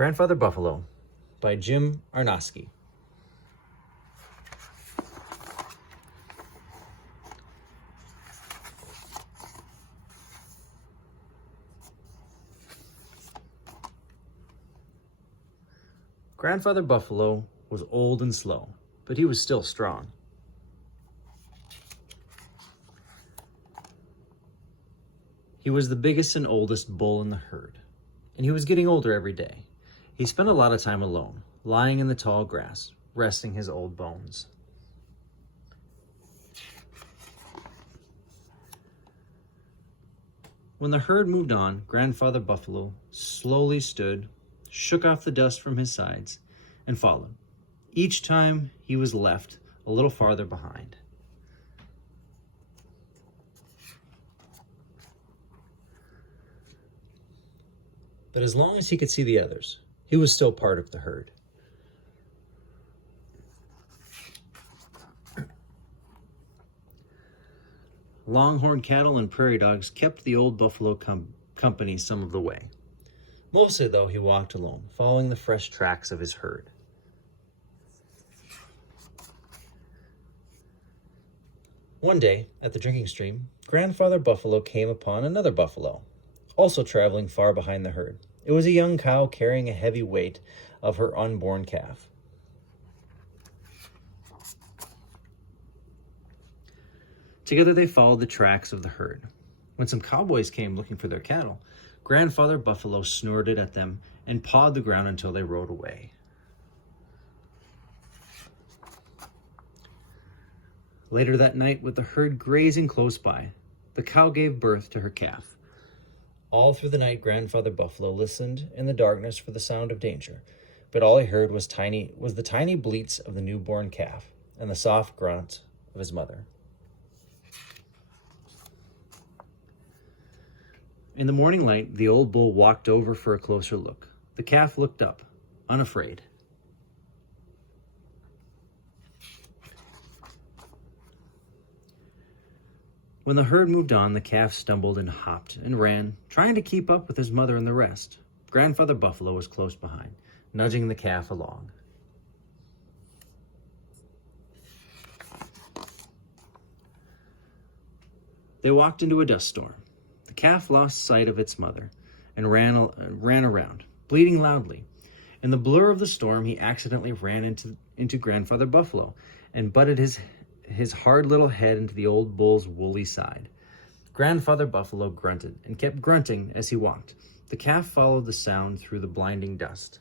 Grandfather Buffalo by Jim Arnosky. Grandfather Buffalo was old and slow, but he was still strong. He was the biggest and oldest bull in the herd, and he was getting older every day. He spent a lot of time alone, lying in the tall grass, resting his old bones. When the herd moved on, Grandfather Buffalo slowly stood, shook off the dust from his sides, and followed. Each time he was left a little farther behind. But as long as he could see the others, he was still part of the herd. Longhorn cattle and prairie dogs kept the old buffalo company some of the way. Mostly, though, he walked alone, following the fresh tracks of his herd. One day, at the drinking stream, Grandfather Buffalo came upon another buffalo, also traveling far behind the herd. It was a young cow carrying a heavy weight of her unborn calf. Together they followed the tracks of the herd. When some cowboys came looking for their cattle, Grandfather Buffalo snorted at them and pawed the ground until they rode away. Later that night, with the herd grazing close by, the cow gave birth to her calf. All through the night, Grandfather Buffalo listened in the darkness for the sound of danger, but all he heard was the tiny bleats of the newborn calf and the soft grunt of his mother. In the morning light, the old bull walked over for a closer look. The calf looked up, unafraid. When the herd moved on, the calf stumbled and hopped and ran, trying to keep up with his mother and the rest. Grandfather Buffalo was close behind, nudging the calf along. They walked into a dust storm. The calf lost sight of its mother and ran around, bleating loudly. In the blur of the storm, he accidentally ran into Grandfather Buffalo and butted his hard little head into the old bull's woolly side. Grandfather Buffalo grunted and kept grunting as he walked. The calf followed the sound through the blinding dust.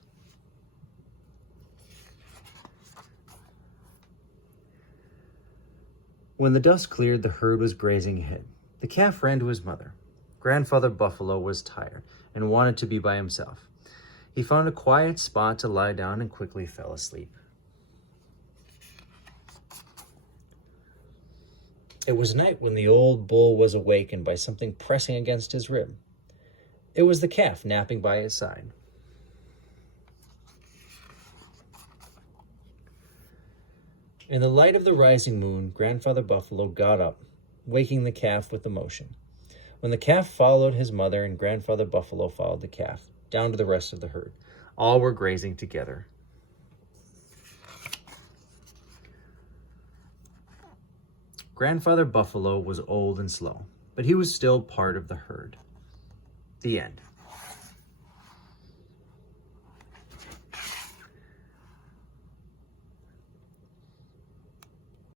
When the dust cleared, the herd was grazing ahead. The calf ran to his mother. Grandfather Buffalo was tired and wanted to be by himself. He found a quiet spot to lie down and quickly fell asleep. It was night when the old bull was awakened by something pressing against his rib. It was the calf napping by his side. In the light of the rising moon, Grandfather Buffalo got up, waking the calf with the motion. When the calf followed his mother and Grandfather Buffalo followed the calf, down to the rest of the herd. All were grazing together. Grandfather Buffalo was old and slow, but he was still part of the herd. The end.